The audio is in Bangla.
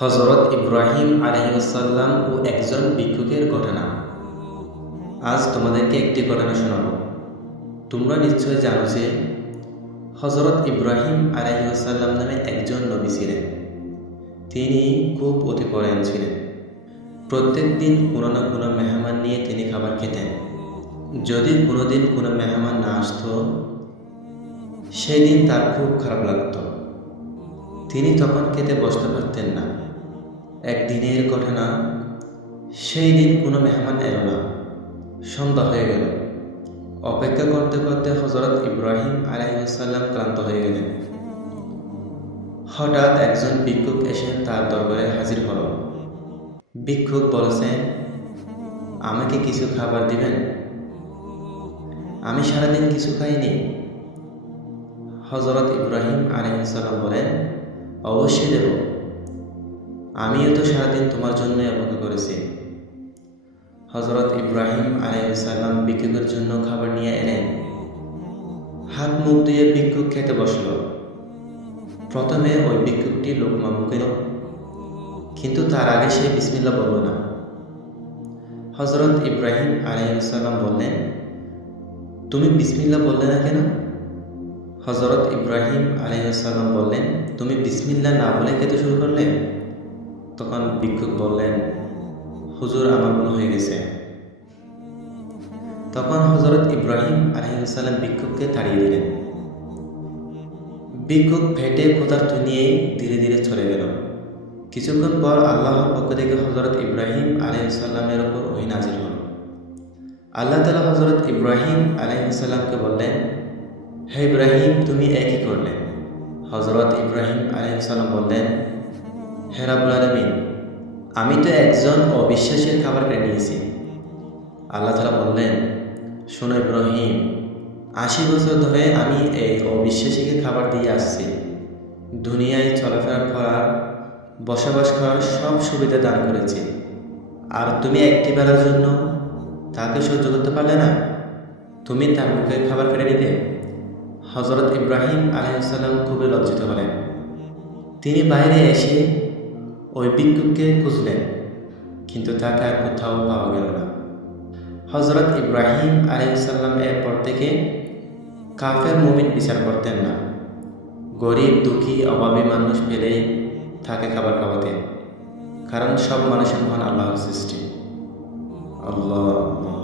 হজরত ইব্রাহিম আলাইসাল্লাম ও একজন ভিক্ষুকের ঘটনা। আজ তোমাদেরকে একটি ঘটনা শোনাব। তোমরা নিশ্চয় জানো যে হজরত ইব্রাহিম আলাইসাল্লাম নামে একজন নবী ছিলেন। তিনি খুব অতিপরায়ণ ছিলেন। প্রত্যেক দিন কোনো না কোনো মেহমান নিয়ে তিনি খাবার খেতেন। যদি কোনো দিন কোনো মেহমান না আসতো সেই দিন তার খুব খারাপ লাগতো। তিনি তখন খেতে বসতে পারতেন না। একদিনের ঘটনা, সেই দিন কোনো মেহমান এলো না। সন্ধ্যা হয়ে গেল। অপেক্ষা করতে করতে হজরত ইব্রাহিম আলাইসাল্লাম ক্লান্ত হয়ে গেলেন। হঠাৎ একজন ভিক্ষুক এসে তার দরবারে হাজির হল। ভিক্ষুক বলেছেন আমাকে কিছু খাবার দিবেন? আমি সারাদিন কিছু খাইনি। হজরত ইব্রাহিম আলাইসাল্লাম বলেন, অবশ্যই দেব। আমিও তো সারাদিন তোমার জন্যই অপেক্ষা করেছি। হজরত ইব্রাহিম আলাইসাল্লাম ভিক্ষুকের জন্য খাবার নিয়ে এলেন হাত মুখ দিয়ে ভিক্ষুক খেতে বসল। প্রথমে ওই ভিক্ষুকটি লোকমা মুখে কিন্তু তার আগে সে বিসমিল্লা বলল না। হজরত ইব্রাহিম আলাইসাল্লাম বললেন, তুমি বিসমিল্লা বললে না কেন? হজরত ইব্রাহিম আলাইসাল্লাম বললেন, তুমি বিসমিল্লা না বলে খেতে শুরু করলে? তখন ভিক্ষুক বললেন, হুজুর, আমার মনে হয়ে গেছে। তখন হজরত ইব্রাহিম আলহিসাল্লাম ভিক্ষুককে তাড়িয়ে দিলেন। ভিক্ষুক ফেটে ক্ষুধার্থ নিয়ে ধীরে ধীরে চলে গেল। কিছুক্ষণ পর আল্লাহর পক্ষ থেকে হজরত ইব্রাহিম আলহিসাল্লামের ওপর ওই নাজির হল। আল্লাহ তালা হজরত ইব্রাহিম আলহিসাল্লামকে বললেন, হে ইব্রাহিম, তুমি একই করলে? হজরত ইব্রাহিম আলহিসাল্লাম বললেন হে রাবুল আলমিন, আমি তো একজন অবিশ্বাসের খাবার কেড়ে নিয়েছি। আল্লাহ তালা বললেন, শোনো ইব্রাহিম, আশি বছর ধরে আমি এই অবিশ্বাসীকে খাবার দিয়ে আসছি। দুনিয়ায় চলাফেরা করার বসবাস করার সব সুবিধা দান করেছি। আর তুমি একটি বেলার জন্য তাকে সহ্য করতে পারলে না? তুমি তার মুখে খাবার কেড়ে নিতে? হজরত ইব্রাহিম আলহিসাল্লাম খুবই লজ্জিত হলেন। তিনি বাইরে এসে ওই ভিক্ষুককে খুঁজলেন, কিন্তু তাকে আর কোথাও পাওয়া গেল না। হজরত ইব্রাহিম আলহিসাল্লাম এরপর থেকে কাফের মুমিন বিচার করতেন না। গরিব, দুঃখী, অভাবী মানুষ পেলেই তাকে খাবার খাওয়াতেন, কারণ সব মানুষের মহান আল্লাহর সৃষ্টি। আল্লাহ।